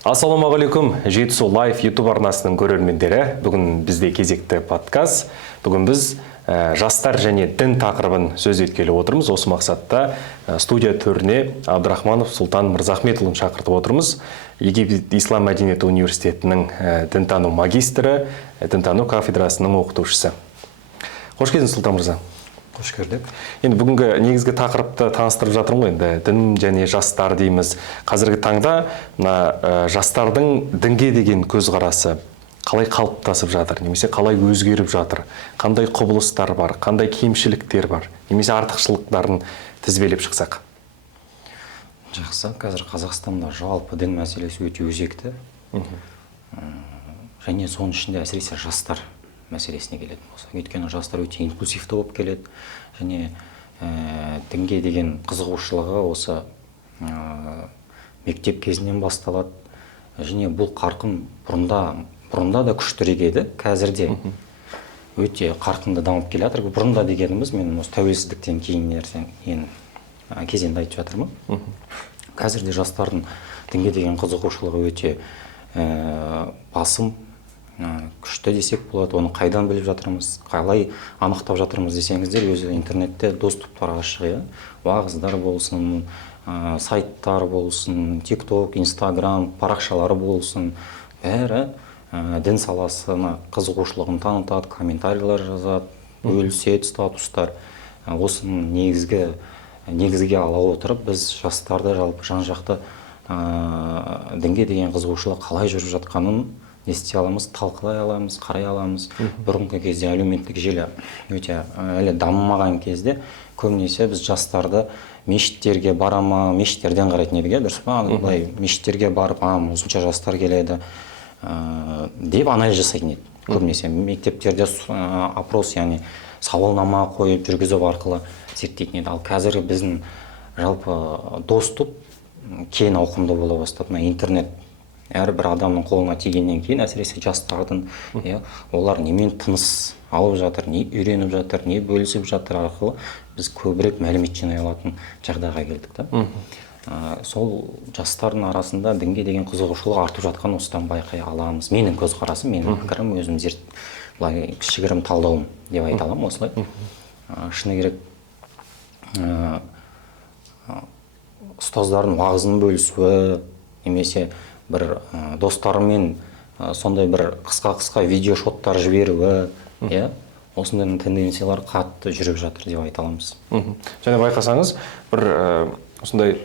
Ассалаумағалейкум, Жетісу Лайф YouTube арнасының көрермендері. Бүгін бізде кезекті подкаст. Бүгін біз жастар және дін тақырыбын сөз еткелі отырмыз. Осы мақсатта студия төріне Абдрахманов Сұлтан Мырзахметұлын шақыртып отырмыз. Египет Ислам мәдениеті университетінің дінтану магистрі, дінтану кафедрасының оқытушысы. Қош келдіңіз, Сұлтан мырза. Қош көрдік. Енді бүгінгі негізгі тақырыпты таныстырып жатырмын ғой, енді дін және жастар дейміз. Қазіргі таңда жастардың дінге деген көзқарасы қалай қалыптасып жатыр, немесе қалай өзгеріп жатыр, қандай құбылыстар бар, қандай кемшіліктер бар, немесе артықшылықтарын тізбелеп шықсақ. Жақсы, қазір Қазақстанда жалпы дін мәселесі өте өзекті. Және соның ішінде әсіресе жастар мәселесіне келетін болса. Өйткені жастар өте импульсивті болып келеді, және дінге деген қызығушылығы осы мектеп кезінен басталады. Және бұл қарқын бұрында да күштірек еді, қазірде өте қарқынды дамып келе жатыр. Бұрында дегеніміз, мен осы тәуелсіздіктен кейін кезеңді айтып жатырмын. Қазірде жастардың дінге деген қызығушылығы өте басым, күшті десек болады. Оны қайдан біліп жатырмыз, қалай анықтап жатырмыз десеңіздер, өзі интернетте доступтар ашық, уағыздар болсын, сайттар болсын, TikTok, Instagram, парақшалары болсын, бәрі дін саласына қызығушылығын танытады, комментарийлер жазады, бөліседі статустар. Осының негізге ала отырып, біз жастарды жалпы жан-жақты дінге деген қызығушылық қалай жүріп жатқанын ести аламыз, талқылай аламыз, қарай аламыз. Бұрынғы кезде әлеуметтік желі өте әлі дамымаған кезде көбінесе біз жастарды мешіттерге барама, мешіттерден қарайтын едік, дұрыс па? Былай мешіттерге барып, осынша жастар келеді деп анализ жасайтын еді. Көбінесе мектептерде опрос, яғни сауалнама қойып жүргізіп арқылы зерттейтін еді. Ал қазір біздің жалпы доступ кең ауқымды бола бастады. Интернет әрбір адамның қолына тигеннен кейін, әсіресе жастардың, олар немен тыныс алып жатыр, не үйреніп жатыр, не бөлісіп жатыр арқылы біз көбірек мәлімет жинай алатын жағдайға келдік. Сол жастардың арасында дінге деген қызығушылық артып жатқан осыдан байқай аламыз. Менің көзқарасым, менің пікірім, өзім кішігірім талдауым деп айта аламын осылай. Шыны керек, ұстаздардың уағызын бөлісуі, немесе бір достарымен сондай бір қысқа видеошоттар жіберуі, осындай тенденциялар қатты жүріп жатыр деп айта аламыз. Және байқасаңыз, бір осындай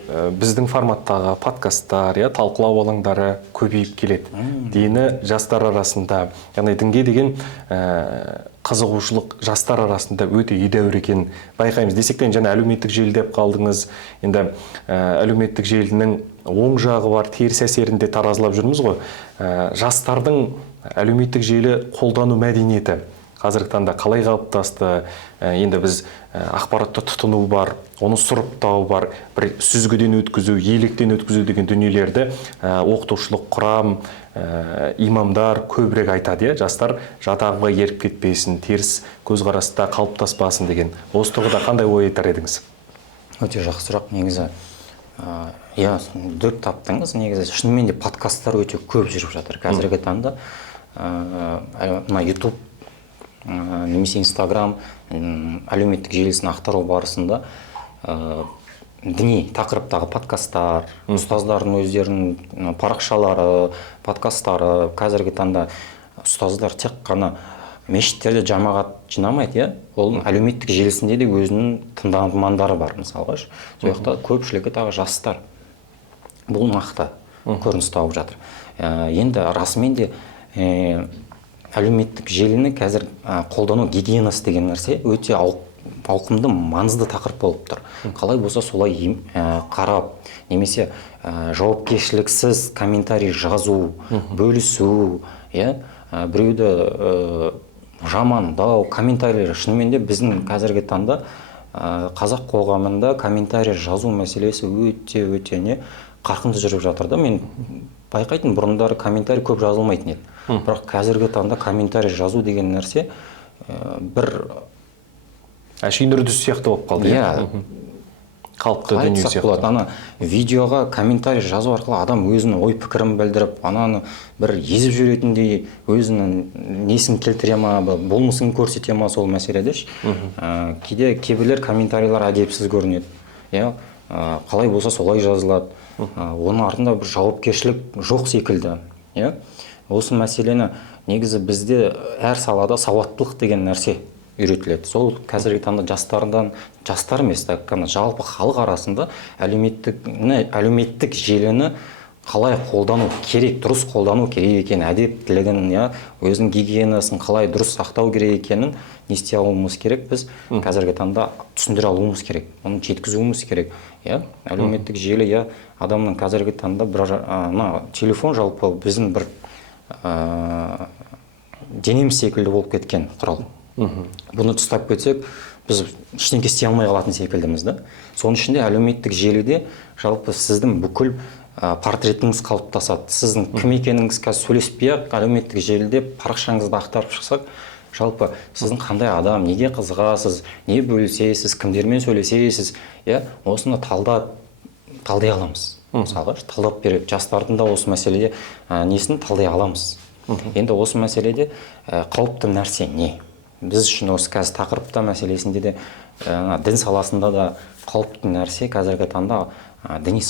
біздің форматтағы подкасттар, талқылау алаңдары көбейіп келеді. Дені жастар арасында, яғни дінге деген қызығушылық жастар арасында өте едәуір екенін байқаймыз. Десектен және әлеуметтік желі деп қалдыңыз. Енді әлеуметтік желінің оң жағы бар, теріс әсерін де таразылап жүрміз ғой. Жастардың әлеуметтік желі қолдану мәдениеті қазіргі таңда қалай қалыптасты? Енді біз ақпаратты тұтыну бар, оны сұрыптау бар, бір сүзгіден өткізу, електен өткізу деген дүниелерді оқытушылық құрам, имамдар көбірек айтады. Жастар жатағыға еріп кетпесін, теріс көзқараста қалыптаспасын деген. Осы тұрғыда қандай ой айтар едіңіз? Өте жақсы сұрақ. Негізі дөп таптыңыз. Негізі шынымен де подкасттар өте көп жүріп жатыр қазіргі таңда. YouTube немесе Instagram әлеуметтік желісін ақтару барысында діни тақырыптағы подкасттар, ұстаздардың өздерінің парақшалары, подкасттары. Қазіргі таңда ұстаздар тек қана мешіттерде жамағат жинамайды, ол әлеуметтік желісінде де өзінің тыңдармандары бар, мысалға. Сол жақта көпшілігі тағы жастар. Бұл нақты көрініс тауып жатыр. Енді расымен де әлеуметтік желіні қазір қолдану гигиенасы деген нәрсе өте ауқымды, маңызды тақырып болып тұр. Қалай болса солай қарап, немесе жауапкершіліксіз комментарий жазу, бөлісу, біреуді жамандау, комментарий. Шынымен де біздің қазіргі таңда қазақ қоғамында комментарий жазу мәселесі өте қарқынды жүріп жатыр. Мен байқайтын, бұрындары комментарий көп жазылмайтын еді. Бірақ қазіргі таңда комментарий жазу деген нәрсе бір әшейін үрдіс сияқты болып қалды. қалыпты қалай дүние айтсақ сияқты. болады, ана видеоға комментарий жазу арқылы адам өзінің ой пікірін білдіріп, ананы бір езіп жіберетіндей өзінің несін келтіре ма, болмысын көрсете ма, сол мәселеде кейде кейбіреулер комментарийлер әдепсіз көрінеді. Қалай болса солай жазылады. Оның артында бір жауапкершілік жоқ секілді. Осы мәселені негізі бізде әр салада сауаттылық деген нәрсе үйретіледі. Сол қазіргі таңда жастар емес, жалпы халық арасында әлеуметтік желіні қалай қолдану керек, дұрыс қолдану керек екенін, әдептілігін, өзінің гигиенасын қалай дұрыс сақтау керек екенін не істей алуымыз керек, біз қазіргі таңда түсіндіре алуымыз керек, оны жеткізуіміз керек. Әлеуметтік желі, адамның қазіргі таңда телефон жалпы біздің бір денеміз секілді болып кеткен құрал. Бұны тұстап кетсек, біз ештеңе істей алмай қалатын секілдіміз да. Соның ішінде әлеуметтік желіде жалпы сіздің бүкіл портретіңіз қалыптасады. Сіздің кім екеніңіз қазір сөйлеспей-ақ әлеуметтік желіде парақшаңызды ақтарып шықсақ, жалпы сіздің қандай адам, неге қызығасыз, не бөлісесіз, кімдермен сөйлесесіз, осыны талдай аламыз. Мысалға, талдап беріп, жастардың да осы мәселеде несін талдай аламыз. Енді осы мәселеде қауіпті нәрсе не? Біз үшін осы қазір тақырыпта мәселесінде де дін саласында да қауіпті нәрсе қазіргі таңда діни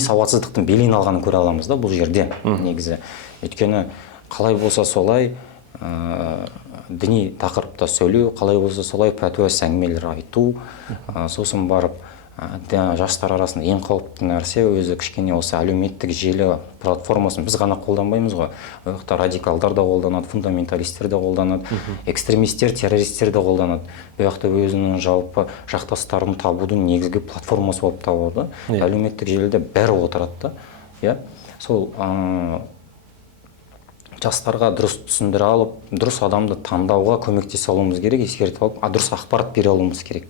сауатсыздықтың белең алғанын көре аламыз да бұл жерде негізі. Өйткені қалай болса солай діни тақырыпта сөйлеу, қалай болса солай пәтуас әңгімелер айту, сосын барып жастар арасында ең қауіпті нәрсе өзі кішкене осы әлеуметтік желі платформасын біз ғана қолданбаймыз ғой. Ол жақта радикалдар да қолданады, фундаменталистер де қолданады, экстремистер, террористер де қолданады. Бұл жақта өзінің жалпы жақтастарын табудың негізгі платформасы болып табылады. Әлеуметтік желіде бәрі отырады да. Сол жастарға дұрыс түсіндіре алып, дұрыс адамды таңдауға көмектесе алуымыз керек, ескертіп алып, дұрыс ақпарат бере алуымыз керек.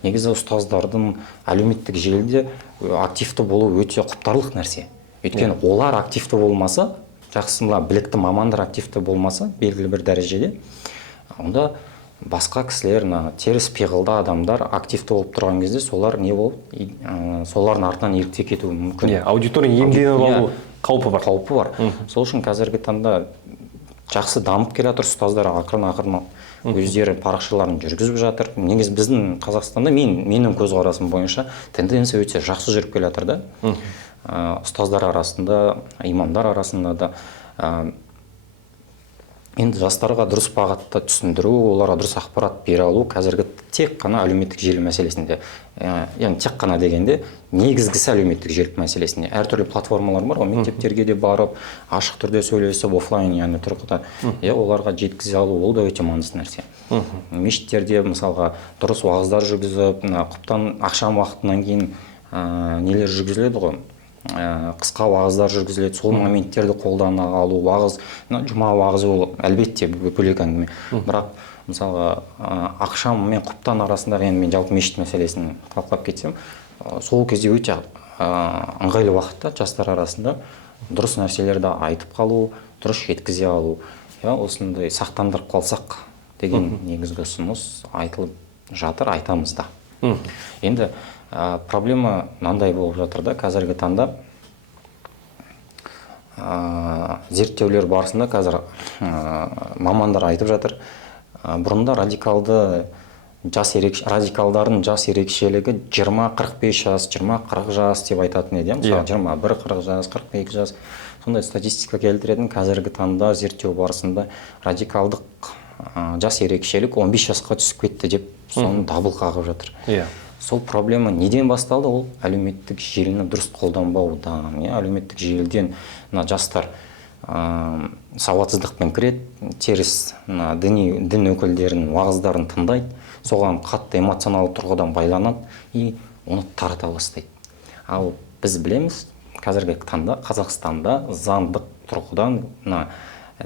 Негізі ұстаздардың әлеуметтік желіде активті болу өте құптарлық нәрсе. Өйткені олар активті болмаса, жақсылы білікті мамандар активті болмаса, белгілі бір дәрежеде, онда басқа кісілер, теріс пиғылды адамдар активті болып тұрған кезде солар не болып, солардың артынан еліктеп кетуі мүмкін. Аудитория иемденіп алу қаупі бар. Сол үшін қазіргі таңда жақсы дамып келе жатыр, ұстаздар ақырын өздері парақшаларын жүргізіп жатыр. Негізі біздің Қазақстанда менің көзқарасым бойынша тенденция өте жақсы жүріп келе жатыр да. Ұстаздар арасында, имамдар арасында да енді жастарға дұрыс бағытта түсіндіру, оларға дұрыс ақпарат бере алу қазіргі тек қана әлеуметтік желі мәселесінде. Яғни тек қана дегенде негізгісі әлеуметтік желі мәселесінде. Әртүрлі платформалар бар, мектептерге де барып, ашық түрде сөйлесіп, офлайн яғни тұрғыда оларға жеткізе алу, ол да өте маңызды нәрсе. Мешіттерде мысалға дұрыс уағыздар жүргізіп, құптан ақшам уақытынан кейін нелер жүргізіледі ғой. Қысқа уағыздар жүргізіледі, сол моменттерді қолдана алу, уағыз, жұма уағызы ол әлбетте бөлек әңгіме. Бірақ мысалға ақшам мен құптан арасында, мен жалпы мешіт мәселесін талқылап кетсем, сол кезде өте ыңғайлы уақытта жастар арасында дұрыс нәрселерді айтып қалу, дұрыс жеткізе алу. Осындай сақтандырып қалсақ деген негізгі ұсыныс айтылып жатыр, айтамыз да. Енді проблема мынандай болып жатыр да, қазіргі таңда зерттеулер барысында қазір мамандар айтып жатыр, бұрында радикалдардың жас ерекшелігі 20-45 жас, 20-40 жас деп айтатын еді. Мысалы 21-40 жас, 42 жас. Сондай статистика келтіретін. Қазіргі таңда зерттеу барысында радикалдық жас ерекшелік 15 жасқа түсіп кетті деп соны дабыл қағып жатыр. Сол проблема неден басталды? Ол әлеуметтік желіні дұрыс қолданбаудан. Әлеуметтік желіден жастар сауатсыздықпен кіреді, теріс дін өкілдерінің уағыздарын тыңдайды, соған қатты эмоционалды тұрғыдан байланады и оны тарата бастайды. Ал біз білеміз, қазіргі таңда Қазақстанда заңдық тұрғыдан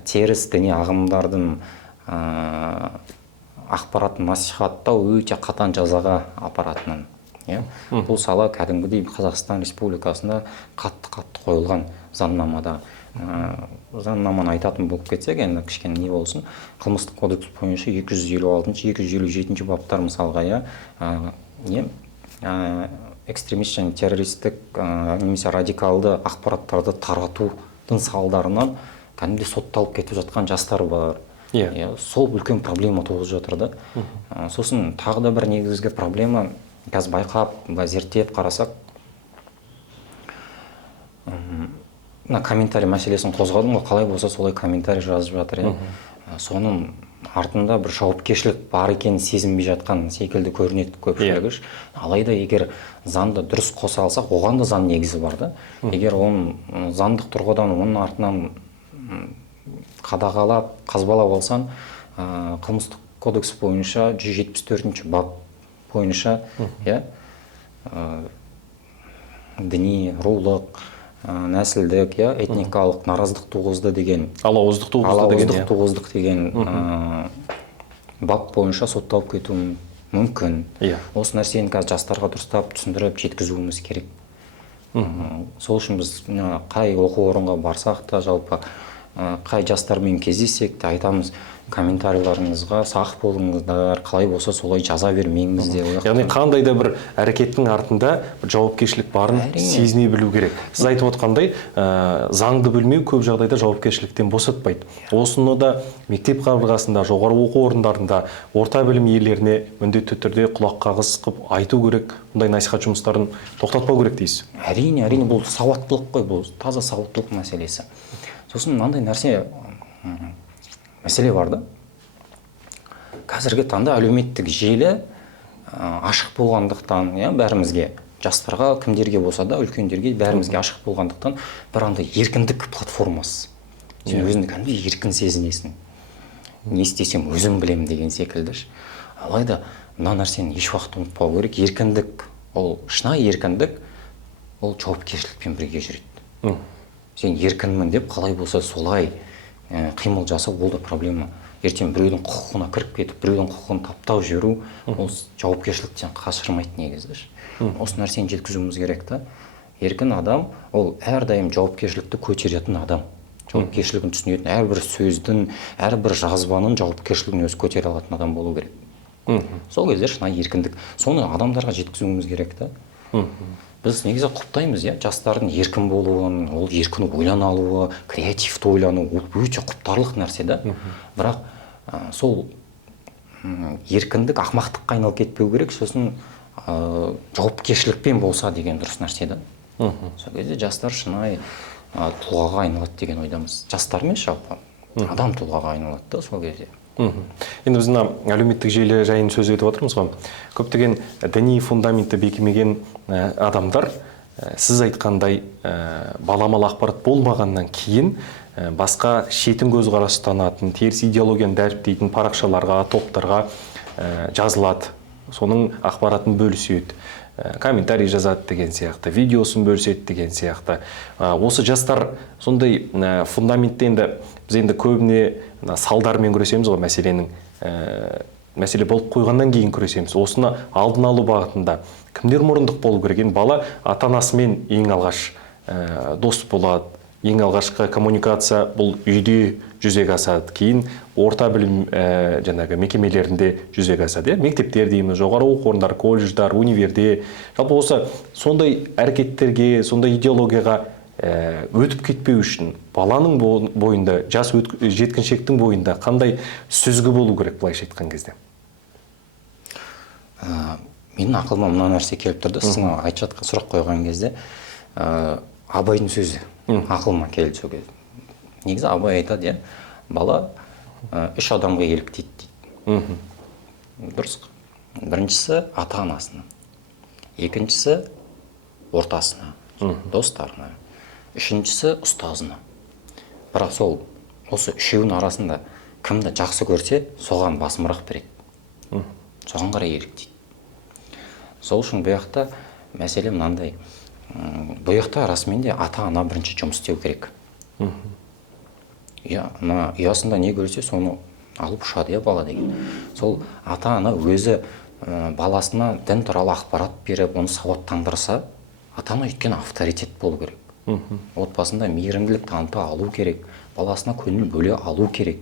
теріс діни ағымдардың ақпаратын насихаттау өте қатаң жазаға апаратынын. Бұл сала кәдімгідей Қазақстан Республикасында қатты қойылған заңнамада. заңнаманы айтатын болып кетсек, енді кішкене не болсын, қылмыстық кодекс бойынша 256-257 баптар мысалға, не экстремист және террористік немесе радикалды ақпараттарды таратудың салдарынан кәдімгідей сотталып кетіп жатқан жастар бар. Сол үлкен проблема туғызып жатыр да. Сосын тағы да бір негізгі проблема, қазір байқап, зерттеп қарасақ, комментарий мәселесін қозғадым ғой, қалай болса солай комментарий жазып жатыр. Соның артында бір жауапкершілік бар екенін сезінбей жатқан секілді көрінеді көпшілігі. Алайда егер заңды дұрыс қоса алсақ, оған да заң негізі бар да. Егер оның заңдық тұрғыдан оның артынан қадағалап, қазбалап алсан, қылмыстық кодекс бойынша 174 бап бойынша діни, рулық, нәсілдік, этникалық наразылық туғызды деген, алауыздық туғыздық деген бап бойынша сотталып кету мүмкін. Осы нәрсені қазір жастарға дұрыстап түсіндіріп жеткізуіміз керек. Сол үшін біз қай оқу орынға барсақ та, жалпы қай жастармен кездессек те айтамыз, комментарийларыңызға сақ болыңыздар, қалай болса солай жаза бермеңіз деп. Яғни қандай да бір әрекеттің артында жауапкершілік барын сезіне білу керек. Сіз айтып отқандай, заңды білмеу көп жағдайда жауапкершіліктен босатпайды. Осыны да мектеп қабырғасында, жоғары оқу орындарында, орта білім иелеріне міндетті түрде құлақ қағыс қып айту керек, мұндай насихат жұмыстарын тоқтатпау керек дейсіз. Әрине, бұл сауаттылық қой, бұл таза сауаттылық мәселесі. Сосын мынандай мәселе бар да. Қазіргі таңда әлеуметтік желі ашық болғандықтан, бәрімізге, жастарға, кімдерге болса да, үлкендерге бәрімізге ашық болғандықтан, бір андай еркіндік платформасы. Сен өзіңді кәдімгідей еркін сезінесің. Не істесем өзім білемін деген секілді. Алайда мына нәрсені еш уақыт ұмытпау керек. Еркіндік, ол шынайы еркіндік, ол жауапкершілікпен бірге жүреді. Сен еркінмін деп қалай болса солай қимыл жасау, ол да проблема. Ертең біреудің құқығына кіріп кетіп, біреудің құқығын таптау жүру, ол жауапкершіліктен қашырмайды негізі. Осы нәрсені жеткізуіміз керек та. Еркін адам, ол әрдайым жауапкершілікті көтеретін адам. Жауапкершілігін түсінетін, әрбір сөздің, әрбір жазбаның жауапкершілігін өзі көтере алатын адам болу керек. Сол кезде шынайы еркіндік. Соны адамдарға жеткізуіміз керек та. Біз негізі құптаймыз, жастардың еркін болуын, ол еркін ойлана алуы, креативті ойлану, ол өте құптарлық нәрсе да. Бірақ сол еркіндік ақымақтыққа айналып кетпеу керек, сосын жауапкершілікпен болса деген дұрыс нәрсе да. Сол кезде жастар шынайы тұлғаға айналады деген ойдамыз. Жастар емес, жалпы адам тұлғаға айналады да сол кезде. Енді біз әлеуметтік желі жайын сөз етіп отырмыз ғой. Көптеген діни фундаментті бекемеген адамдар, сіз айтқандай баламалы ақпарат болмағаннан кейін басқа шетін көзқарас ұстанатын, теріс идеологияны дәріптейтін парақшаларға, топтарға жазылады. Соның ақпаратын бөліседі, комментарий жазады деген сияқты, видеосын бөліседі деген сияқты. Осы жастар сондай фундаментте біз енді көбіне салдармен күресеміз ғой, мәселе болып қойғаннан кейін күресеміз. Осыны алдын алу бағытында кімдер мұрындық болу керек? Бала ата-анасымен ең алғаш дос болады, ең алғашқы коммуникация бұл үйде жүзеге асады, кейін орта білім мекемелерінде жүзеге асады. Мектептер дейміз, жоғары оқу орындары, колледждар, универде. Жалпы осы сондай әрекеттерге, сондай идеологияға өтіп кетпеу үшін баланың бойында, жас жеткіншектің бойында қандай сүзгі болу керек, былайша айтқан кезде? Менің ақылыма мына нәрсе келіп тұрды, сіз айтып жатқан сұрақ қойған кезде Абайдың сөзі ақылыма келді сол кезде. Негізі Абай айтады, бала үш адамға еліктейді дейді. Дұрыс. Біріншісі ата-анасына, екіншісі ортасына, достарына, үшіншісі ұстазына. Бірақ осы үшеуінің арасында кімді жақсы көрсе, соған басымырақ береді. Соған қарай еліктейді. Сол үшін бұяқта мәселе мынандай. Бұяқта расымен де ата-ана бірінші жұмыс істеу керек. Ұясында не көрсе, соны алып ұшады бала деген. Сол ата-ана өзі баласына дін туралы ақпарат беріп, оны сауаттандырса, ата-ана өйткені авторитет болу керек. Отбасында мейірімділік таныта алу керек, баласына көңіл бөле алу керек.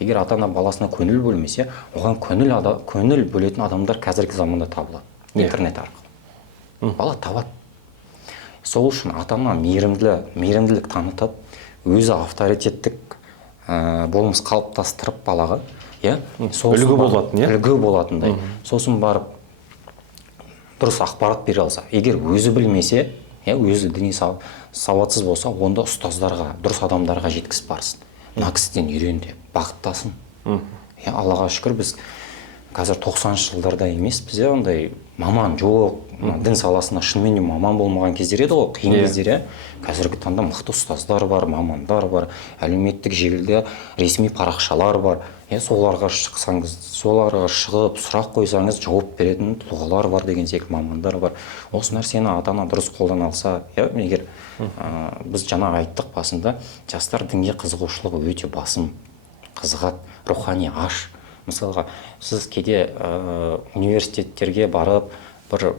Егер ата-ана баласына көңіл бөлмесе, оған көңіл бөлетін адамдар қазіргі заманда табылады, интернет арқылы. Бала табады. Сол үшін ата-ана мейірімділік танытып, өзі авторитеттік болмыс қалыптастырып балаға, үлгі болатын, үлгі болатындай. Сосын барып дұрыс ақпарат бере алса, егер өзі білмесе, өзі діни сауатсыз болса, онда ұстаздарға, дұрыс адамдарға жеткізіп барсын. Мына кісіден үйрен деп, бағыттасын. Аллаға шүкір, біз қазір 90-шы жылдарда емеспіз, ондай маман жоқ, дін саласында шынымен маман болмаған кездер еді ғой, қиын кездер. Қазіргі таңда мықты ұстаздар бар, мамандар бар, әлеуметтік желіде ресми парақшалар бар. Соларға шығып сұрақ қойсаңыз жауап беретін тұлғалар бар деген секілді мамандар бар. Осы нәрсені ата-ана дұрыс қолдана алса, егер біз жаңа айттық басында, жастар дінге қызығушылығы өте басым, қызығады, рухани аш. Мысалға, сіз кейде университеттерге барып, бір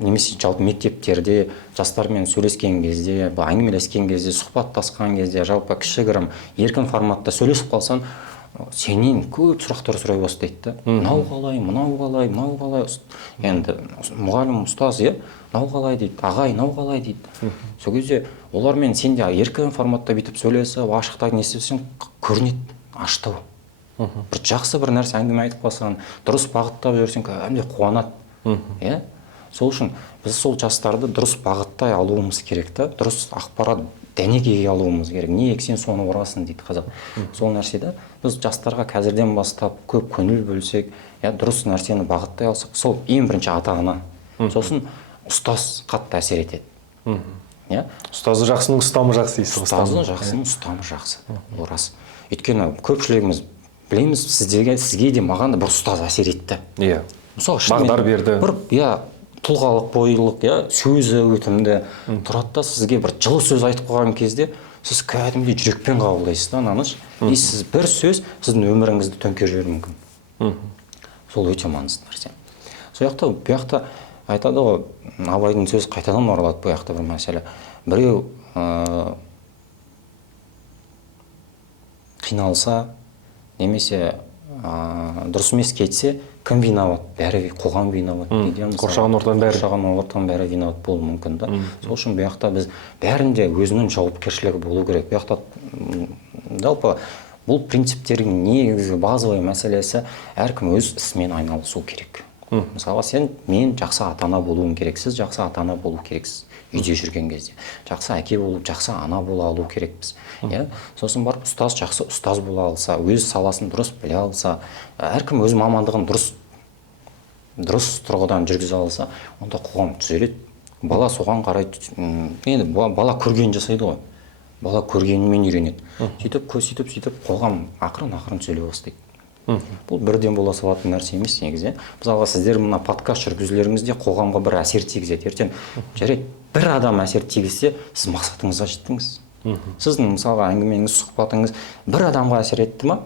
немесе жалпы мектептерде жастармен сөйлескен кезде, әңгімелескен кезде, сұхбаттасқан кезде, жалпы кішігірім еркін форматта сөйлесіп қалсан, сенен көп сұрақтар сұрай бастайды. Мынау қалай, мынау қалай, мынау қалай. Енді мұғалім, ұстаз, мынау қалай дейді, ағай, мынау қалай дейді. Сол кезде олармен сен де еркін форматта бүйтіп сөйлесіп, ашықтап не істесең, көрінеді аштау. Бір жақсы бір нәрсе әңгіме айтып қалсаң, дұрыс бағыттап жүрсең, кәдімгідей қуанады. Сол үшін біз сол жастарды дұрыс бағыттай алуымыз керек та, дұрыс ақпарат дәнекейге алуымыз керек. Не ексең соны орасын дейді қазақ. Сол нәрседе біз жастарға қазірден бастап көп көңіл бөлсек, дұрыс нәрсені бағыттай алсақ, сол ең бірінші ата-ана. Сосын ұстаз қатты әсер етеді. Ұстазы жақсының ұстамы жақсы дейсіз. Ұстазы жақсының ұстамы жақсы. Ол рас. Өйткені көпшілігіміз білеміз, сізге де маған да бір ұстаз әсер етті. Бағдар берді. Тұлғалық, бойлық, сөзі өтімді тұрады да, сізге бір жылы сөз айтып қойған кезде, сіз кәдімгідей жүрекпен қабылдайсыз да, ананыш. Сіз бір сөз сіздің өміріңізді төңкеріп жіберуі мүмкін. Сол өте маңызды нәрсе. Сол жақта айтады ғой, Абайдың сөзі қайтадан оралады, бұл жақта бір мәселе. Біреу қиналса, немесе дұрыс емес кетсе, кім виноват? Бәрі қоғам виноват. Қоршаған ортаның бәрі виноват болуы мүмкін да. Сол үшін бұл жақта біз бәрінде өзінің жауапкершілігі болу керек. Бұл жақта жалпы бұл принциптердің негізгі базовый мәселесі әркім өз ісімен айналысу керек. Мысалы, мен жақсы ата-ана болуым керек, сіз жақсы ата-ана болу керексіз. Үйде жүрген кезде жақсы әке болып, жақсы ана бола алу керекпіз. Сосын барып ұстаз жақсы ұстаз бола алса, өз саласын дұрыс біле алса, әркім өз мамандығын дұрыс тұрғыдан жүргізе алса, онда қоғам түзеледі. Бала соған қарай, енді бала көрген жасайды ғой. Бала көргенімен үйренеді. Сөйтіп қоғам ақырын сөйлей бастайды. Бұл бірден бола салатын нәрсе емес негізі. Мысалға, сіздер мына подкаст жүргізулеріңізде қоғамға бір әсер тигізеді. Ертең жарайды, бір адам әсер тигізсе, сіз мақсатыңызға жеттіңіз. Сіздің мысалға әңгімеңіз, сұхбатыңыз бір адамға әсер етті ма,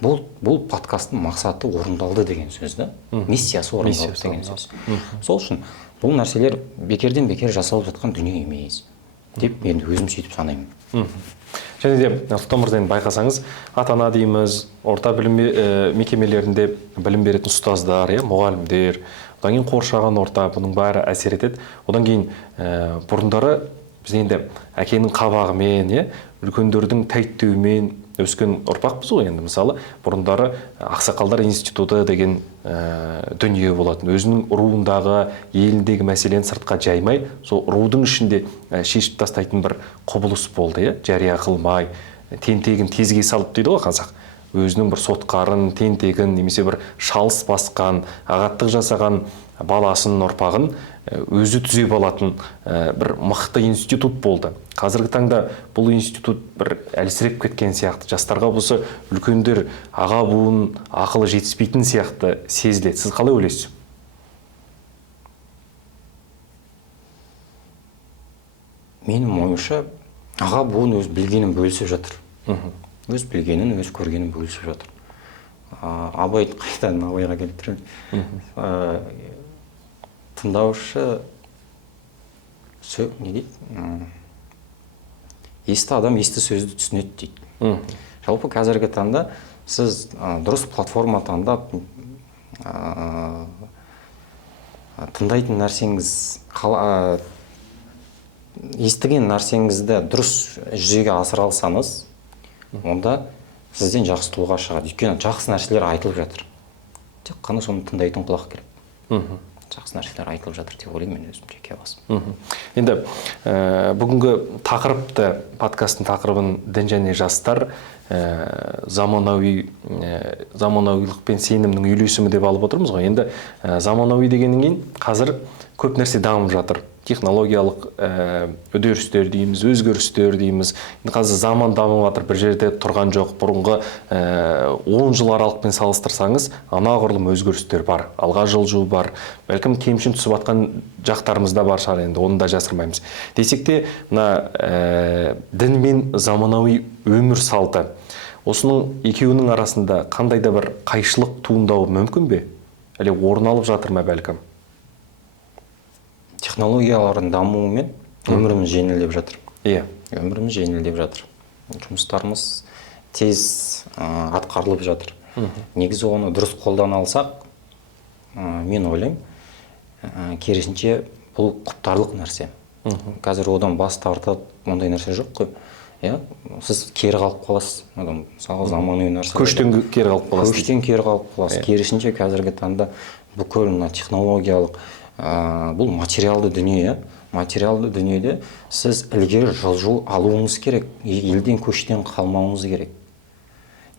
бұл подкасттың мақсаты орындалды деген сөз да. Миссиясы орындалды деген сөз. Сол үшін бұл нәрселер бекерден бекер жасалып жатқан дүние емес деп мен өзім сөйтіп санаймын. Және де Сұлтан мырза, байқасаңыз, ата-ана дейміз, орта білім мекемелерінде білім беретін ұстаздар, мұғалімдер, одан кейін қоршаған орта, бұның бәрі әсер етеді. Одан кейін бұрындары біз енді әкенің қабағымен, үлкендердің тәйттеуімен өскен ұрпақпыз ғой. Енді мысалы, бұрындары ақсақалдар институты деген дүние болатын. Өзінің руындағы, еліндегі мәселені сыртқа жаймай, сол рудың ішінде шешіп тастайтын бір құбылыс болды, жария қылмай, тентегін тезге салып дейді ғой қазақ. Өзінің бір сотқарын, тентегін, немесе бір шалыс басқан, ағаттық жасаған баласын, ұрпағын өзі түзеп алатын бір мықты институт болды. Қазіргі таңда бұл институт бір әлсіреп кеткен сияқты. Жастарға болса үлкендер аға буын ақылы жетіспейтін сияқты сезіледі. Сіз қалай ойлайсыз? Менің ойымша, аға буын өз білгенін бөлісіп жатыр. Өз білгенін, өз көргенін бөлісіп жатыр. Абайды қайтадан Абайға келіп тұрмын. Тыңдаушы не дейді, есті адам есті сөзді түсінеді дейді. Жалпы қазіргі таңда сіз дұрыс платформа таңдап, тыңдайтын нәрсеңіз, естіген нәрсеңізді дұрыс жүзеге асыра алсаңыз, онда сізден жақсы тұлға шығады. Өйткені жақсы нәрселер айтылып жатыр. Тек қана соны тыңдайтын құлақ керек. Жақсы нәрселер айтылып жатыр деп ойлаймын мен өзім жеке басым. Енді бүгінгі тақырыпты, подкасттың тақырыбын дін және жастар заманауилық пен сенімнің үйлесімі деп алып отырмыз ғой. Енді заманауи дегеннен кейін қазір көп нәрсе дамып жатыр. Технологиялық үдерістер дейміз, өзгерістер дейміз. Енді қазір заман дамып жатыр, бір жерде тұрған жоқ. Бұрынғы 10 жыл аралықпен салыстырсаңыз, анағұрлым өзгерістер бар. Алға жылжу бар. Бәлкім кемшін түсіп жатқан жақтарымыз да бар шығар, енді оны да жасырмаймыз. Десек те, мына дін мен заманауи өмір салты, осының екеуінің арасында қандай да бір қайшылық туындауы мүмкін бе? Әлде орын алып жатыр ма бәлкім? Технологиялардың дамуымен өміріміз жеңілдеп жатыр. Иә. Өміріміз жеңілдеп жатыр. Жұмыстарымыз тез атқарылып жатыр. Негізі оны дұрыс қолдана алсақ, мен ойлаймын, керісінше бұл құптарлық нәрсе. Қазір одан бас тартып, ондай нәрсе жоқ қой. Сіз кері қалып қаласыз. Мысалы заманауи нәрсе. Көштен кері қалып қаласыз. Көштен кері қалып қаласыз. Керісінше қазіргі таңда бүкіл технологиялық, бұл материалды дүние. Материалды дүниеде сіз ілгері жылжу алуыңыз керек. Елден көштен қалмауыңыз керек.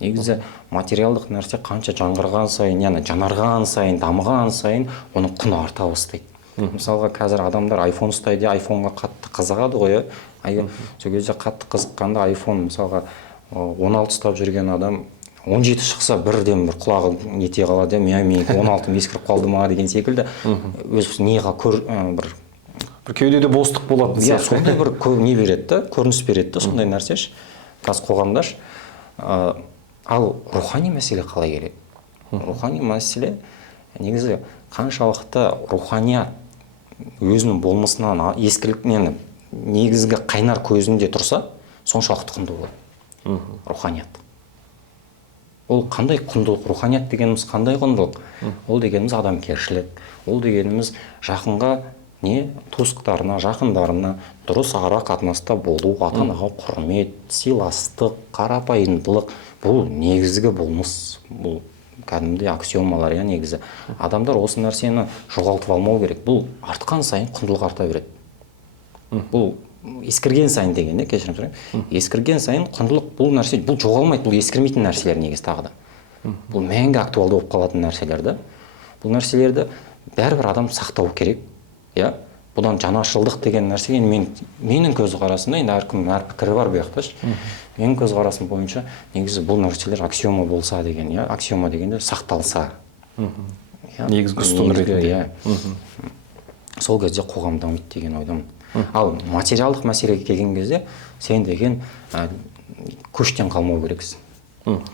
Негізі материалдық нәрсе қанша жаңғырған сайын, яғни жанарған сайын, дамыған сайын, оның құны арта бастайды. Мысалға қазір адамдар iPhone ұстайды, iPhone-ға қатты қызығады ғой. Сол кезде қатты қызыққанда iPhone мысалға 16 ұстап жүрген адам 17 шықса бірден бір құлағы нете қалады, мен 16 ескіріп қалды ма деген секілді өз неға бір кеудеде бостық болады. Сондай бір не береді, көрініс береді, сондай нәрсе қазір қоғамда. Ал рухани мәселе қалай келеді? Рухани мәселе негізі қаншалықты руханият өзінің болмысынан ескілікнен негізгі қайнар көзінде тұрса, соншалықты құнды болады. Руханият. Ол қандай құндылық? Руханият дегеніміз қандай құндылық? Ол дегеніміз адамгершілік. Ол дегеніміз жақынға, туысқандарына, жақындарына дұрыс ара қатынаста болу, ата-анаға құрмет, сыйластық, қарапайымдылық. Бұл негізгі болмыс. Бұл кәдімгідей аксиомалар, негізі. Адамдар осы нәрсені жоғалтып алмау керек. Бұл артқан сайын құндылық арта береді. Бұл ескірген сайын деген, кешірім сұрайын. Ескірген сайын құндылық, бұл нәрсе, бұл жоғалмайды, бұл ескірмейтін нәрселер негізі тағы да. Бұл мәңгі актуалды болып қалатын нәрселер да. Бұл нәрселерді бәрібір адам сақтау керек. Бұдан жанашырлық деген нәрсе, менің көзқарасымда, енді әркім әр пікірі бар бұяқта. Менің көзқарасым бойынша негізі бұл нәрселер аксиома болса деген, аксиома дегенде сақталса. Негізгі ұстын ретінде. Сол кезде қоғам дамиды деген ойдамын. Ал материалдық мәселеге келген кезде сен деген көштен қалмау керексің.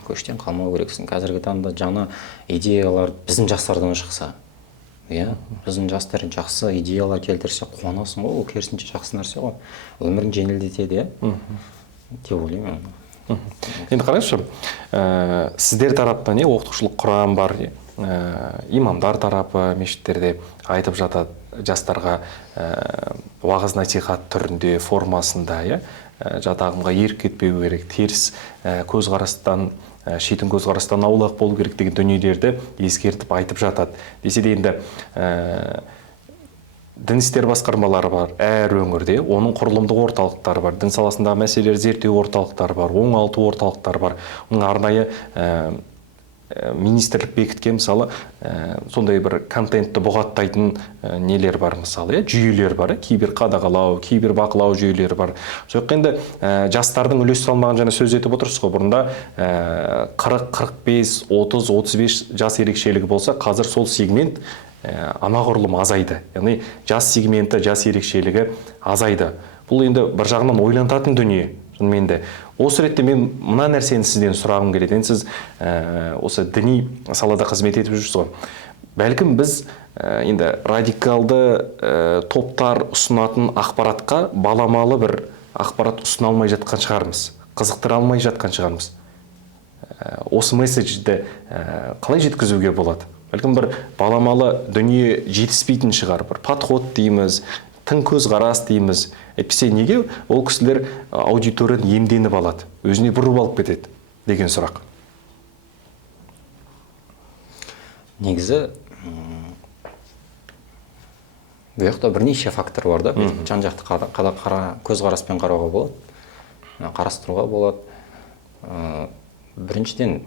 Көштен қалмау керексің. Қазіргі таңда жаңа идеялар біздің жастардан шықса, біздің жастар жақсы идеялар келтірсе қуанасың ғой, ол керісінше жақсы нәрсе ғой. Өмірін жеңілдетеді, деп ойлаймын. Енді қараңызшы, сіздер тараптан оқытушылық құрам бар, имамдар тарапы мешіттерде айтып жатады жастарға уағыз насихат түрінде, формасында, жатағымға еріп кетпеу керек, теріс көзқарастан, шетін көзқарастан аулақ болу керек деген дүниелерді ескертіп айтып жатады. Десе де енді дін істер басқармалары бар әр өңірде, оның құрылымдық орталықтары бар, дін саласындағы мәселелер зерттеу орталықтары бар, оңалту орталықтары бар. Оның арнайы министрлік бекіткен, мысалы, сондай бір контентті бұғаттайтын нелер бар, мысалы, жүйелер бар, кибер қадағалау, кибер бақылау жүйелері бар. Жоқ енді жастардың үлес салмағын жаңа сөз етіп отырсыз ғой, бұрында 40, 45, 30, 35 жас ерекшелігі болса, қазір сол сегмент анағұрлым азайды. Яғни жас сегменті, жас ерекшелігі азайды. Бұл енді бір жағынан ойлантатын дүние. Осы ретте мен мына нәрсені сізден сұрағым келеді. Сіз осы діни салада қызмет етіп жүрсіз ғой. бәлкім біз енді радикалды топтар ұсынатын ақпаратқа баламалы бір ақпарат ұсына алмай жатқан шығармыз, қызықтыра алмай жатқан шығармыз. Осы месседжді қалай жеткізуге болады? Бәлкім бір баламалы дүние жетіспейтін шығар, бір подход дейміз, тың көзқарас дейміз. Әйтпесе неге ол кісілер аудиторияны иемденіп алады, өзіне бұрып алып кетеді деген сұрақ. Негізі бұл жақта бірнеше фактор бар да, жан-жақты көзқараспен қарауға болады, қарастыруға болады. Біріншіден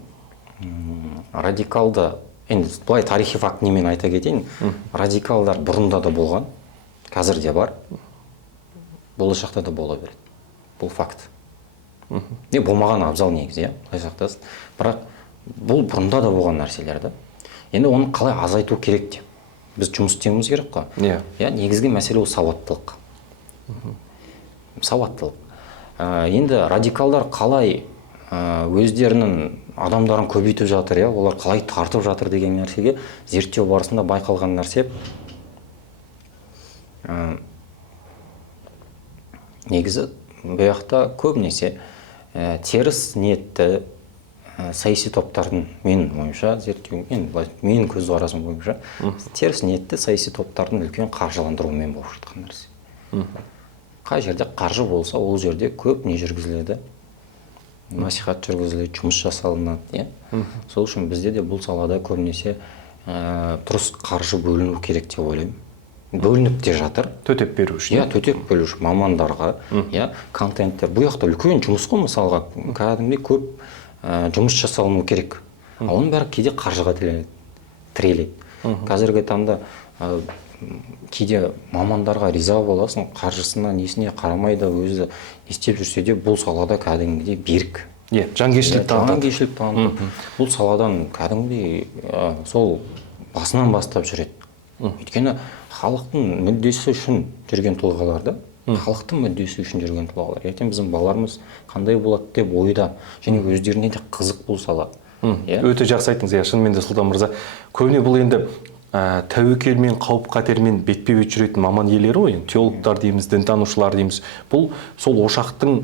радикалды, енді былай тарихи факт немен айта кетейін, радикалдар бұрында да болған, қазір де бар, болашақта да бола береді. Бұл факт. Болмаған абзал негізі, бірақ бұл бұрында да болған нәрселер да. Енді оны қалай азайту керек деп біз жұмыс істеуіміз керек қой. Негізгі мәселе ол сауаттылық. Енді радикалдар қалай өздерінің адамдарын көбейтіп жатыр, олар қалай тартып жатыр деген нәрсеге зерттеу барысында байқалған нәрсе. Негізі бұл жақта көбінесе теріс ниетті саяси топтардың, менің ойымша, менің көзқарасым бойынша, теріс ниетті саяси топтардың үлкен қаржыландыруымен болып жатқан нәрсе. Қай жерде қаржы болса, ол жерде көп не жүргізіледі, насихат жүргізіледі, жұмыс жасалынады. Сол үшін бізде де бұл салада көбінесе дұрыс қаржы бөліну керек деп ойлаймын. Бөлініп те жатыр. Төтеп беру үшін. Төтеп беру үшін мамандарға, контенттер. Бұл жақта үлкен жұмыс қой, мысалға, кәдімгідей көп жұмыс жасалыну керек. Оның бәрі кейде қаржыға тіреледі. Қазіргі таңда кейде мамандарға риза боласың, қаржысына несіне қарамайды, өзі істеп жүрсе де бұл салада кәдімгідей берік. Жанкештілік танытады. Бұл саладан кәдімгідей сол басынан бастап жүреді. Өйткені халықтың мүддесі үшін жүрген тұлғалар да, халықтың мүддесі үшін жүрген тұлғалар. Ертең біздің балаларымыз қандай болады деп ойда, және өздеріне де қызық бұл сала. Өте жақсы айттыңыз, шынымен де Сұлтан мырза. Көбіне бұл енді тәуекел мен қауіп қатермен бетпе-бет жүретін маман иелері ғой, теологтар дейміз, дінтанушылар дейміз. Бұл сол ошақтың,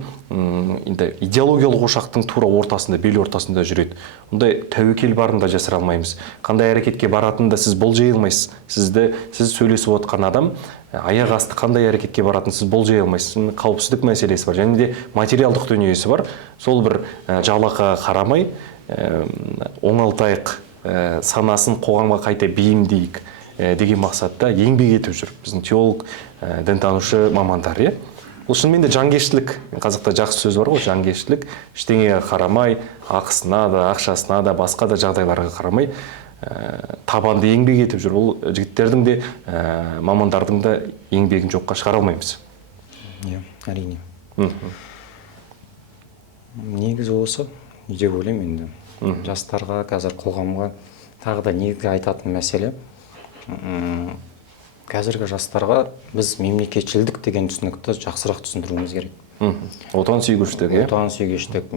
идеологиялық ошақтың тура ортасында, бел ортасында жүреді. Ондай тәуекел барын да жасыра алмаймыз. Қандай әрекетке баратынын да сіз болжай алмайсыз. Сіз сөйлесіп отқан адам аяқ асты қандай әрекетке баратынын сіз болжай алмайсыз. Қауіпсіздік мәселесі бар, және де материалдық дүниесі бар. Сол бір жалақыға қарамай, оңалтайық, санасын қоғамға қайта бейімдейік деген мақсатта еңбек етіп жүр біздің теолог, дінтанушы мамандар. Ол шынымен де жанкештілік. Қазақта жақсы сөз бар ғой, жанкештілік. Ештеңеге қарамай, ақысына да, ақшасына да, басқа да жағдайларға қарамай табанды еңбек етіп жүр. Ол жігіттердің де, мамандардың да еңбегін жоққа шығара алмаймыз. Әрине. Негізі осы, деп ойлаймын енді. Жастарға, қазір қоғамға тағы да негізгі айтатын мәселе, қазіргі жастарға біз мемлекетшілдік деген түсінікті жақсырақ түсіндіруіміз керек. Отансүйгіштік. Отансүйгіштік.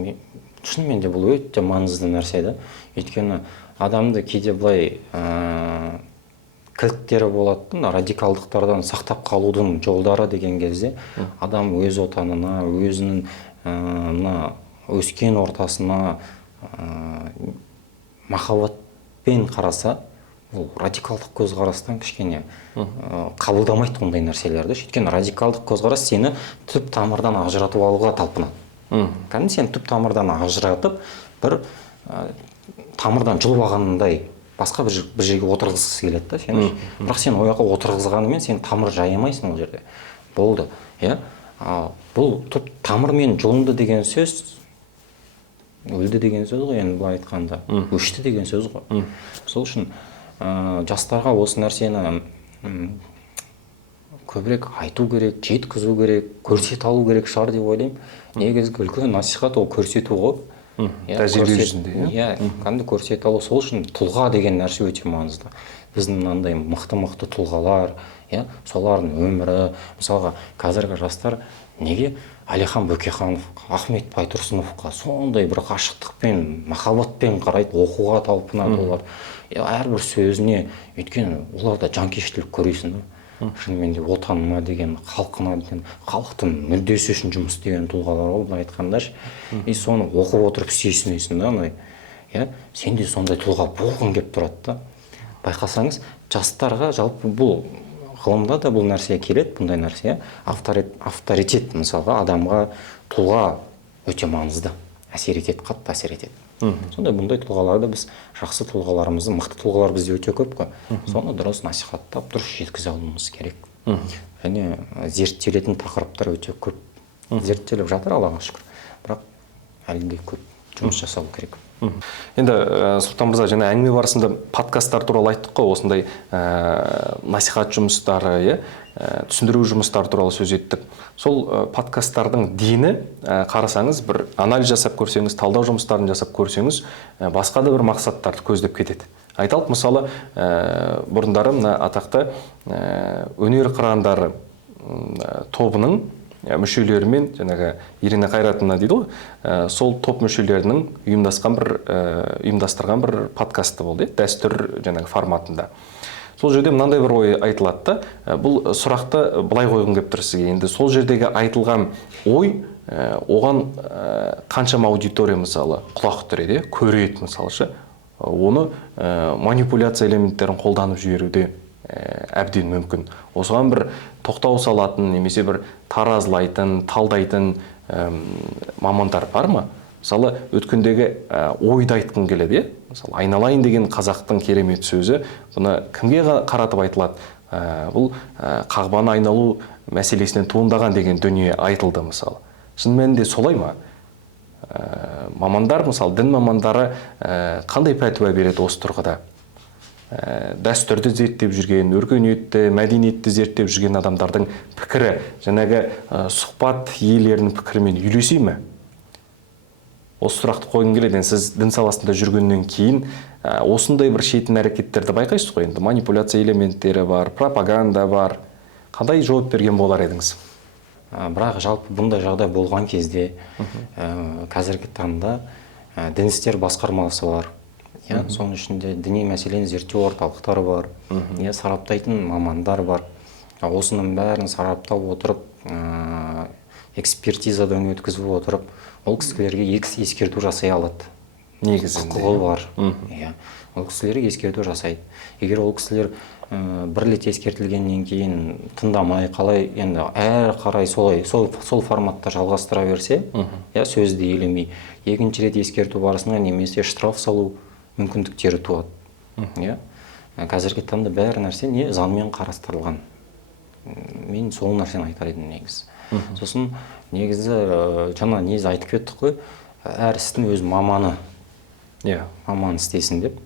Шынымен де бұл өте маңызды нәрсе да. Өйткені адамды кейде былай кілттері болады, радикалдықтардан сақтап қалудың жолдары деген кезде адам өз отанына, өзінің өскен ортасына махаббатпен қараса, ол радикалдық көзқарастан кішкене қабылдамайды ондай нәрселерді. Өйткені радикалдық көзқарас сені түп тамырдан ажыратып алуға талпынады. Кәдімгі сені түп тамырдан ажыратып, бір тамырдан жұлып алғанындай басқа бір жерге отырғызғысы келеді да. Бірақ сен ояққа отырғызғанымен сен тамыр жайамайсың ол жерде. Болды. Бұл тамырмен жұлынды деген сөз, өлді деген сөз ғой, енді былай айтқанда, өшті деген сөз ғой. Сол үшін жастарға осы нәрсені көбірек айту керек, жеткізу керек, көрсете алу керек шығар деп ойлаймын. Негізгі үлкен насихат ол көрсету ғой. Тәжірибе жүзінде. Кәдімгі көрсете алу. Сол үшін тұлға деген нәрсе өте маңызды. Біздің мынандай мықты тұлғалар, иә, солардың өмірі. Мысалға қазіргі жастар неге Әлихан Бөкейханов, Ахмет Байтұрсыновқа сондай бір ғашықтықпен, махаббатпен қарайды, оқуға талпынады олар. Әрбір сөзіне, өйткені оларда жанкештілік көресің. Шынымен де отаныма деген, халқына деген, халықтың мүддесі үшін жұмыс істеген тұлғалар ол, былай айтқандашы. И соны оқып отырып сүйсінесің да, иә, сен де сондай тұлға болғың келіп тұрады да. Байқасаңыз, жастарға жалпы бұл ғылымда да бұл нәрсе келеді, бұндай нәрсе, авторитет, мысалға адамға тұлға өте маңызды, әсер етеді, қатты әсер етеді. Сондай бұндай тұлғаларды біз, жақсы тұлғаларымызды, мықты тұлғалар бізде өте көп қой. Соны дұрыс насихаттап, дұрыс жеткізе алуымыз керек. Және зерттелетін тақырыптар өте көп. Зерттеліп жатыр, Аллаға шүкір. Бірақ әлі де көп жұмыс жасалу керек. Енді Сұлтан мырза, жаңа әңгіме барысында подкасттар туралы айттық қой, осындай насихат жұмыстары, түсіндіру жұмыстары туралы сөз еттік. Сол подкасттардың дені қарасаңыз, бір анализ жасап көрсеңіз, талдау жұмыстарын жасап көрсеңіз, басқа да бір мақсаттарды көздеп кетеді. Айталық, мысалы, бұрындары мына атақты өнер қырандары тобының мүшелерімен, жаңағы Ирина Қайратовна дейді ғой, сол топ мүшелерінің ұйымдастырған бір подкасты болды, дәстүр жаңағы форматында. Сол жерде мынандай бір ой айтылады да, бұл сұрақты былай қойғым келіп тұр сізге. Енді сол жердегі айтылған ой, оған қаншама аудитория мысалы құлақ түреді, көреді мысалшы, оны манипуляция элементтерін қолданып жіберуде әбден мүмкін. Осыған бір тоқтау салатын, немесе бір таразылайтын, талдайтын мамандар бар ма? Мысалы, өткендегі ойды айтқым келеді, мысалы, айналайын деген қазақтың керемет сөзі, бұны кімге қаратып айтылады? Бұл қағбаны айналу мәселесінен туындаған деген дүние айтылды, мысалы. Шын мәнінде солай ма? Мамандар, мысалы, дін мамандары қандай пәтуа береді осы тұрғыда? Дәстүрді зерттеп жүрген, өркениетті, мәдениетті зерттеп жүрген адамдардың пікірі, жаңағы сұхбат иелерінің пікірімен үйлесе ме? Осы сұрақты қойғым келеді. Сіз дін саласында жүргеннен кейін осындай бір шетін әрекеттерді байқайсыз ғой, енді манипуляция элементтері бар, пропаганда бар. Қандай жауап берген болар едіңіз? Бірақ жалпы бұндай жағдай болған кезде қазіргі таңда дін істер басқармасы бар. Соның ішінде діни мәселені зерттеу орталықтары бар, сараптайтын мамандар бар. Осының бәрін сараптап отырып, экспертизадан өткізіп отырып, ол кісілерге ескерту жасай алады. Негізінде. Құқығы бар. Ол кісілерге ескерту жасайды. Егер ол кісілер бір рет ескертілгеннен кейін тыңдамай, қалай енді әрі қарай сол форматта жалғастыра берсе, сөзді елемей, екінші рет ескерту барысында немесе штраф салу мүмкіндіктері туады. Қазіргі таңда бәрі нәрсе заңмен қарастырылған. Мен сол нәрсені айтар едім негізі. Сосын негізі жаңа негізі айтып кеттік қой, әр істің өз маманы, маман істесін деп.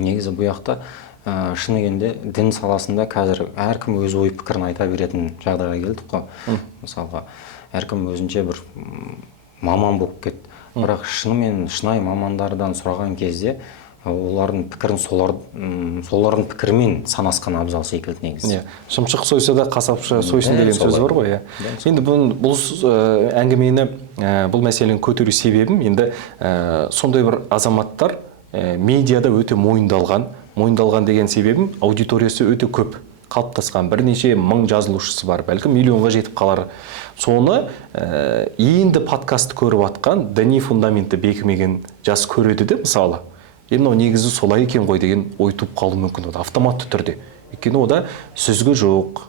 Негізі бұл жақта шыны келгенде дін саласында қазір әркім өз ой пікірін айта беретін жағдайға келдік қой. Мысалға, әркім өзінше бір маман болып кетті. Бірақ шынайы мамандардан сұраған кезде олардың пікірін солардың пікірімен санасқан абзал секілді негізі. Шымшық сойса да қасапшы сойсын деген сөз бар ғой. Енді бұл әңгімені, бұл мәселені көтеру себебім, енді сондай бір азаматтар медиада өте мойындалған деген себебім, аудиториясы өте көп қалыптасқан, бірнеше мың жазылушысы бар, бәлкім миллионға жетіп қалар. Соны енді подкастты көріп атқан, діни фундаменті бекімеген жас көреді де, мысалы. Мынау негізі солай екен ғой деген ой туып қалу мүмкін, автоматты түрде. Өйткені ода сөзге жоқ,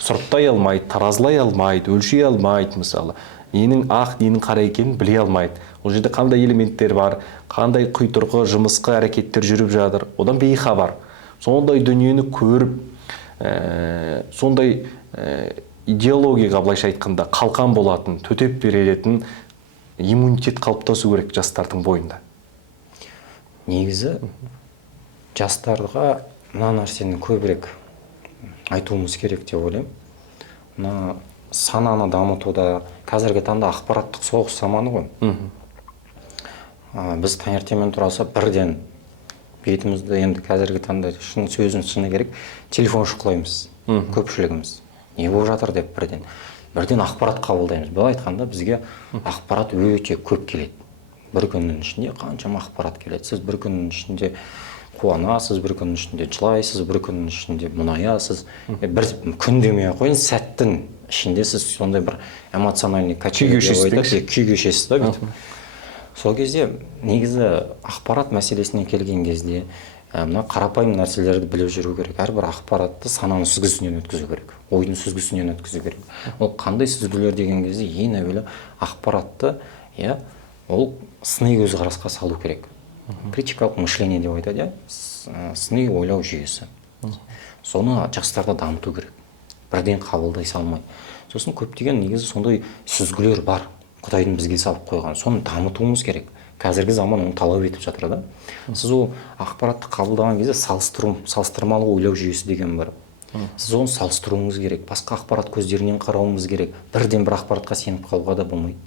сұрыптай алмайды, таразылай алмайды, өлшей алмайды, мысалы. Ненің ақ, ненің қара екенін біле алмайды. Ол жерде қандай элементтер бар, қандай құйтырқы, жымысқы әрекеттер жүріп жатыр, одан бейхабар. Сондай дүниені көріп, сондай идеологияға былайша айтқанда қалқан болатын, төтеп беретін иммунитет қалыптасу керек жастардың бойында. Негізі жастарға мына нәрсені көбірек айтуымыз керек деп ойлаймын. Мына сананы дамытуда қазіргі таңда ақпараттық соғыс заманы ғой. Біз таңертемен тұраса бірден бетімізді енді қазіргі таңда шын сөзін шыны керек телефон шұқылаймыз көпшілігіміз. Не болып жатыр деп бірден ақпарат қабылдаймыз. Былай айтқанда бізге ақпарат өте көп келеді. Бір күннің ішінде қаншама ақпарат келеді. Сіз бір күннің ішінде қуанасыз, бір күннің ішінде жылайсыз, бір күннің ішінде мұнаясыз. Бір күн демей ақ қойыңыз, сәттің ішінде сіз сондай бір эмоциональный күй кешесіз да бүйтіп. Сол кезде негізі ақпарат мәселесіне келген кезде мына қарапайым нәрселерді біліп жүру керек. Әрбір ақпаратты сананың сүзгісінен өткізу керек, ойдың сүзгісінен өткізу керек. Ол қандай сүзгілер деген кезде ең әуелі ақпаратты, ол сыни көзқарасқа салу керек. Критикалық мышление деп айтады, сыни ойлау жүйесі. Соны жастарда дамыту керек. Бірден қабылдай салмай. Сосын көптеген негізі сондай сүзгілер бар. Құдайдың бізге салып қойған. Соны дамытуымыз керек. Қазіргі заман оны талап етіп жатыр да. Сіз ол ақпаратты қабылдаған кезде салыстырмалы ойлау жүйесі деген бар. Сіз оны салыстыруыңыз керек. Басқа ақпарат көздерінен қарауымыз керек. Бірден бір ақпаратқа сеніп қалуға да болмайды.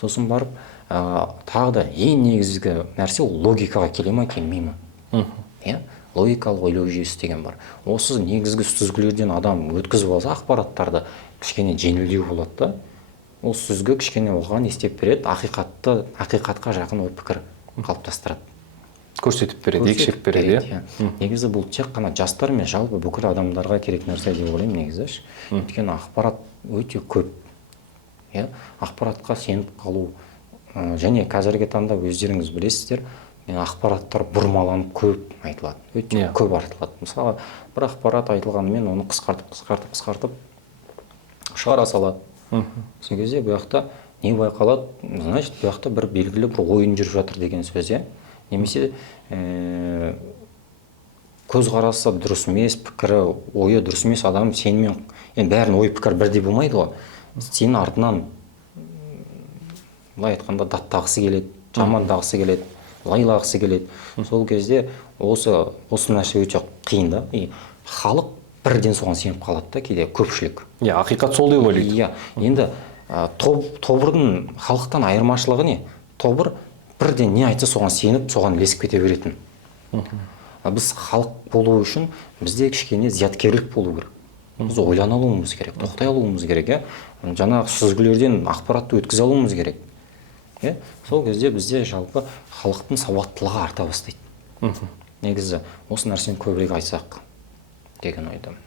Сосын барып, тағы да ең негізгі нәрсе ол логикаға келе ме, келмей ме? Логикалық ойлау жүйесі деген бар. Осы негізгі сүзгілерден адам өткізіп алса ақпараттарды кішкене жеңілдеу болады да. Ол сүзгі кішкене оған естеп береді, ақиқатқа жақын ой пікір қалыптастырады. Көрсетіп береді, екшеп береді. Негізі бұл тек қана жастар мен жалпы бүкіл адамдарға керек нәрсе деп ойлаймын негізі. Өйткені ақпарат өте көп. Ақпаратқа сеніп қалу және қазіргі таңда өздеріңіз білесіздер, ақпараттар бұрмаланып көп айтылады. Өте көп артылады. Мысалы, бір ақпарат айтылғанымен оны қысқартып шығара салады. Сол кезде бұл жақта не байқалады? Значит, бұл жақта бір белгілі бір ойын жүріп жатыр деген сөз. Немесе көзқарасы дұрыс емес, пікірі, ойы дұрыс емес адам сенімен, бәрін ой пікір бірдей болмайды ғой. Сенің артынан былай айтқанда даттағысы келеді, жамандағысы келеді, лайлағысы келеді. Сол кезде осы нәрсе өте қиын да. Халық бірден соған сеніп қалады да, кейде көпшілік. Ақиқат сол деп ойлайды. Енді тобырдың халықтан айырмашылығы не? Тобыр бірден не айтса соған сеніп, соған ілесіп кете беретін. Біз халық болу үшін бізде кішкене зияткерлік болу керек. Біз ойлана алуымыз керек, тоқтай алуымыз керек. Жаңағы сүзгілерден ақпаратты өткізе алуымыз керек. Сол кезде бізде жалпы халықтың сауаттылығы арта бастайды. Негізі осы нәрсені көбірек айтсақ деген ойдамын.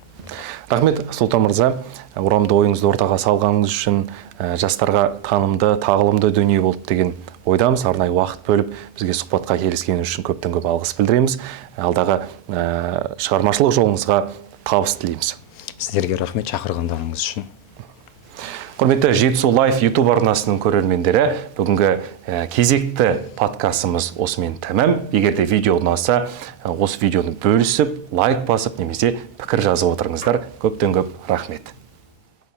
Рахмет, Сұлтан мырза, орамды ойыңызды ортаға салғаныңыз үшін, жастарға танымды, тағылымды дүние болды деген ойдамыз. Арнайы уақыт бөліп бізге сұхбатқа келіскеніңіз үшін көптен көп алғыс білдіреміз. Алдағы шығармашылық жолыңызға табыс тілейміз. Сіздерге рахмет шақырғандарыңыз үшін. Құрметті Жетісу Лайф YouTube арнасының көрермендері, бүгінгі кезекті подкастымыз осымен тәмам. Егер де видео ұнаса, осы видеоны бөлісіп, лайк басып, немесе пікір жазып отырыңыздар. Көптен көп рахмет.